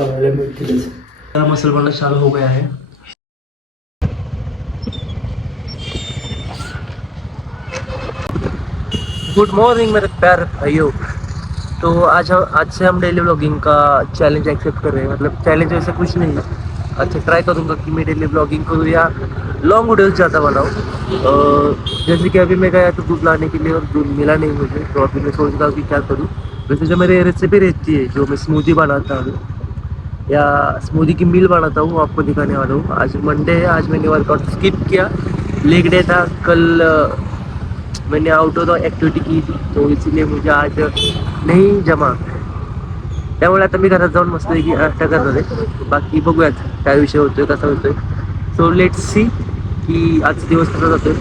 बघायला मिळतीलच. मसल बनना चालू हो गया है. गुड मॉर्निंग मेरे प्यारे भाइयों. तो आज से हम डेली व्लॉगिंग का चैलेंज एक्सेप्ट कर रहे हैं. मतलब चैलेंज वैसे कुछ नहीं है. अच्छा ट्राई करूँगा कि मैं डेली व्लॉगिंग करूँ या लॉन्ग वीडियोस ज़्यादा बनाऊँ. जैसे कि अभी मैं गया तो दूध लाने के लिए और दूध मिला नहीं मुझे, तो अभी मैं सोच रहा हूँ कि क्या करूँ. वैसे जो मेरी रेसिपी रहती है, जो मैं स्मूदी बनाता हूँ या स्मूदी की मील बनाता हूँ, वो आपको दिखाने वाला हूँ. आज मंडे है, आज मैंने वर्कआउट स्किप किया. लेग डे था कल. मैंने आउटडोर ॲक्टिव्हिटी की थी, तो इसीलिए मुझे आज नहीं जमा. त्यामुळे आता मी घरात जाऊन मस्त की नाश्ता करणार आहे. बाकी बघूयात काय विषय होतोय, कसा होतोय. सो लेट्स सी की आजचा दिवस कसा जातोय.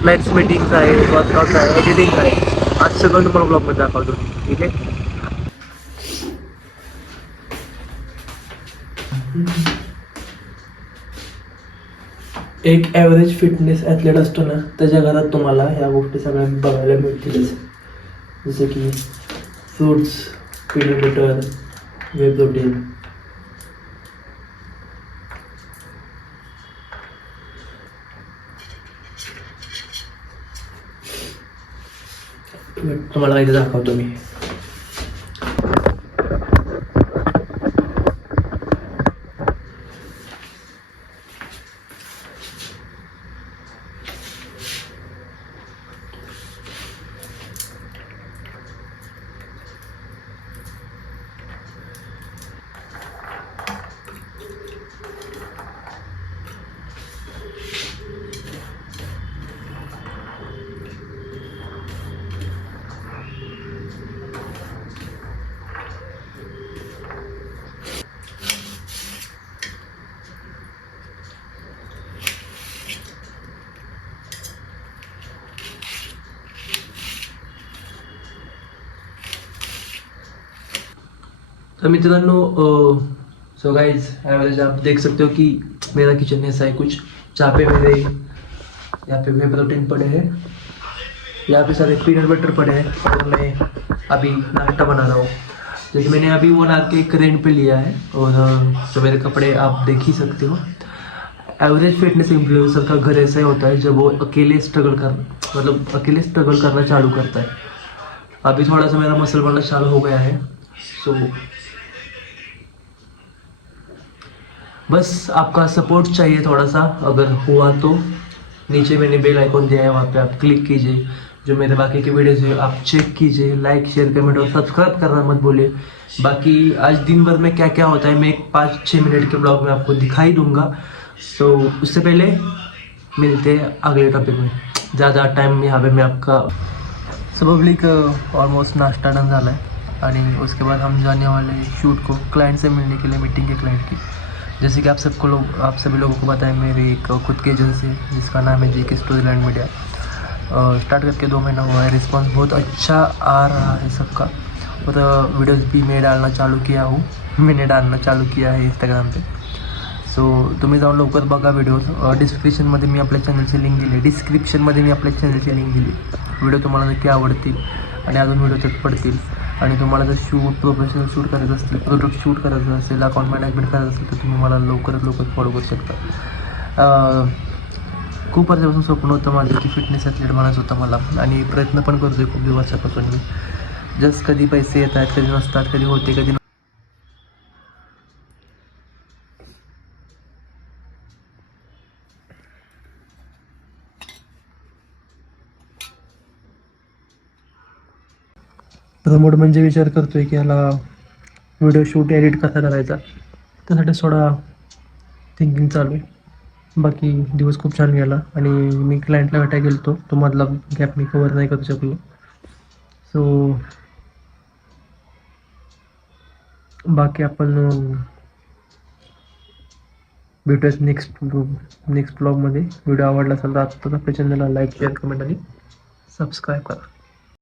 क्लायंट्स मीटिंग्स आहे, वर्कआउट आहे, एडिटिंग आहे. आज सगळं तुम्हाला ब्लॉगमध्ये दाखवतो. ठीक आहे. एक ॲव्हरेज फिटनेस ॲथलीट असतो ना, त्याच्या घरात तुम्हाला ह्या गोष्टी सगळ्या बघायला मिळतीलच. जसं की फ्रूट्स, पीनट बटर, वे प्रोटीन. तुम्हाला इथे दाखवतो मी. तो मित्रांनो, सो गाइज एवरेज आप देख सकते हो कि मेरा किचन ऐसा है कुछ, जहाँ पे मेरे यहाँ पे वे प्रोटीन पड़े हैं, यहाँ पे सारे पीनट बटर पड़े हैं और मैं अभी नाश्ता बना रहा हूँ. जैसे मैंने अभी 1 आवर के एक रेंट पे लिया है और जो मेरे कपड़े आप देख ही सकते हो. एवरेज फिटनेस इन्फ्लुएंसर का घर ऐसा ही होता है जब वो अकेले स्ट्रगल करना चालू करता है. अभी थोड़ा सा मेरा मसल बनना चालू हो गया है. सो बस आपका सपोर्ट चाहिए थोड़ा सा. अगर हुआ तो नीचे मैंने बेल आइकॉन दिया है, वहाँ पे आप क्लिक कीजिए. जो मेरे बाकी के वीडियोज़ है आप चेक कीजिए. लाइक शेयर कमेंट और सब्सक्राइब करना मत भूलिए. बाकी आज दिन भर में क्या क्या होता है मैं एक 5-6 मिनट के ब्लॉग में आपको दिखाई दूंगा. तो उससे पहले मिलते हैं अगले टॉपिक में. ज़्यादा टाइम यहाँ पे मैं आपका पब्लिक ऑलमोस्ट नाश्ता डन झाला है और उसके बाद हम जाने वाले हैं शूट को, क्लाइंट से मिलने के लिए, मीटिंग के क्लाइंट की. जैसे कि आप सभी लोगों को पता है, मेरी एक खुद की एजेंसी है जिसका नाम है जीके स्टोरीलैंड मीडिया. स्टार्ट करके 2 महीना हुआ है. रिस्पांस बहुत अच्छा आ रहा है सबका. और वीडियोस भी मैंने डालना चालू किया है इंस्टाग्राम पे. सो तुम्ही जाऊन लवकर बघा व्हिडिओज. डिस्क्रिप्शनमध्ये मी आपल्या चॅनलची लिंक दिली. व्हिडिओ तुम्हाला नक्की आवडतील आणि अजून व्हिडिओ त्यात पडतील. आणि तुम्हाला जर प्रोफेशनल शूट करायचं असतील, प्रोडक्ट शूट करायचं असेल, अकाउंट मॅनेजमेंट करायचं असेल, तर तुम्ही मला लवकरात लवकर फॉलो करू शकता. खूप वर्षापासून स्वप्न होतं माझं की फिटनेस ॲथलीट बनायचं होतं मला, आणि प्रयत्न पण करतो आहे खूप दिवसापासून मी. जस्ट कधी पैसे येत आहेत, कधी नसतात, कधी होते, कधी प्रमोट म्हणजे विचार करतो आहे की ह्याला व्हिडिओ शूट एडिट कसा करायचा, त्यासाठी थोडा थिंकिंग चालू आहे. बाकी दिवस खूप छान गेला आणि मी क्लायंटला भेटायला गेलो तो मधला गॅप मी कवर नाही करू शकलो. सो बाकी आपण भेटूयाच नेक्स्ट ब्लॉगमध्ये. व्हिडिओ आवडला असेल तर आत्ताच आपल्या चॅनलला लाईक शेअर कमेंट आणि सबस्क्राईब करा.